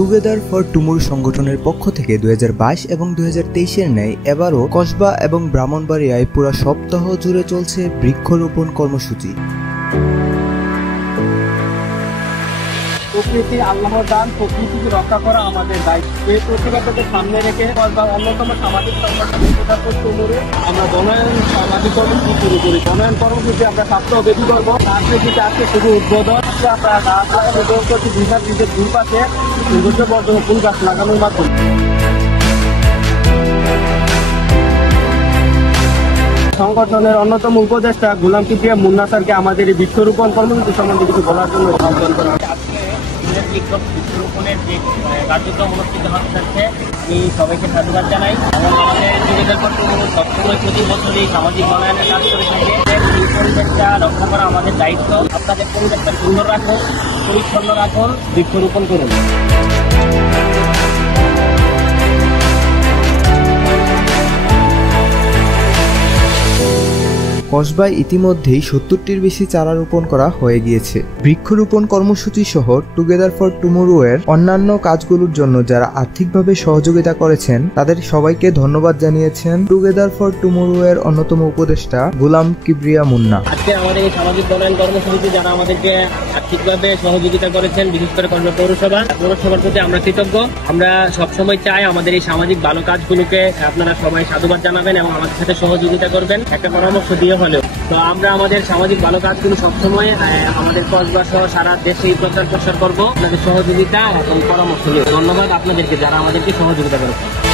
Together for টুমুর সংগঠনের পক্ষ থেকে 2022 এবং 2023-এর ন্যায় এবারও কসবা এবং ব্রাহ্মণবাড়িয়ায় পুরো সপ্তাহ জুড়ে চলছে বৃক্ষরোপণ কর্মসূচি। প্রকৃতি আল্লাহর দান, প্রকৃতিকে রক্ষা করা আমাদের দায়িত্ব। এই প্রতিবাদকে সামনে রেখে অন্যতম সামাজিক সংগঠন টুমুরে আমরা বনায়ন সামাজিক কর্মসূচি শুরু করি। বনায়ন কর্মসূচি আমরা সপ্তাহ ব্যাপী করবো। তার থেকে আজকে শুধু উদ্বোধন আমরা করছি বিশাল নিজের দুই পাশে সৌন্দর্য বর্ধন ফুল গাছ লাগানোর মাধ্যমে। সংগঠনের অন্যতম উপদেষ্টা গোলাম কিবরিয়া মুন্না স্যারকে আমাদের এই বৃক্ষরোপণ কর্মসূচি সম্বন্ধে কিছু বলার জন্য আহ্বান করা হয়। বৃক্ষরোপণের যে কার্যক্রম অনুষ্ঠিত হচ্ছে আমি সবাইকে সাধুবাদ জানাই এবং আমাদের টুগেদার ফর টুমুর সবসময় প্রতি বছরই সামাজিক বনায়নের কাজ করে থাকে। এই পরিবেশটা রক্ষা করা আমাদের দায়িত্ব। আপনাদের পরিবেশটা সুন্দর রাখুন, পরিচ্ছন্ন রাখুন, বৃক্ষরোপণ করুন। কসবায় ইতিমধ্যেই 70টির বেশি চারা রোপণ করা হয়ে গিয়েছে। বৃক্ষরোপণ কর্মসূচি সহ টুগেদার ফর টুমুরোয়ের অন্যান্য কাজগুলোর জন্য যারা আর্থিকভাবে সহযোগিতা করেছেন তাদের সবাইকে ধন্যবাদ জানিয়েছেন টুগেদার ফর টুমুরোয়ের অন্যতম উপদেষ্টা গোলাম কিবরিয়া মুন্না। আজকে আমাদের এই সামাজিক বনায়ন কর্মসূচিতে যারা আমাদেরকে আর্থিকভাবে সহযোগিতা করেছেন, বিশেষ করে কসবা পৌরসভার প্রতি আমরা কৃতজ্ঞ। আমরা সবসময় চাই আমাদের এই সামাজিক ভালো কাজগুলোকে আপনারা সবাই সাধুবাদ জানাবেন এবং আমাদের সাথে সহযোগিতা করবেন একটা পরামর্শ দিয়ে হলেও। তো আমরা আমাদের সামাজিক ভালো কাজগুলো সবসময় আমাদের কসবা সহ সারা দেশে প্রচার করবো। আপনাদের সহযোগিতা এবং পরামর্শ নিয়ে ধন্যবাদ আপনাদেরকে যারা আমাদেরকে সহযোগিতা করেছেন।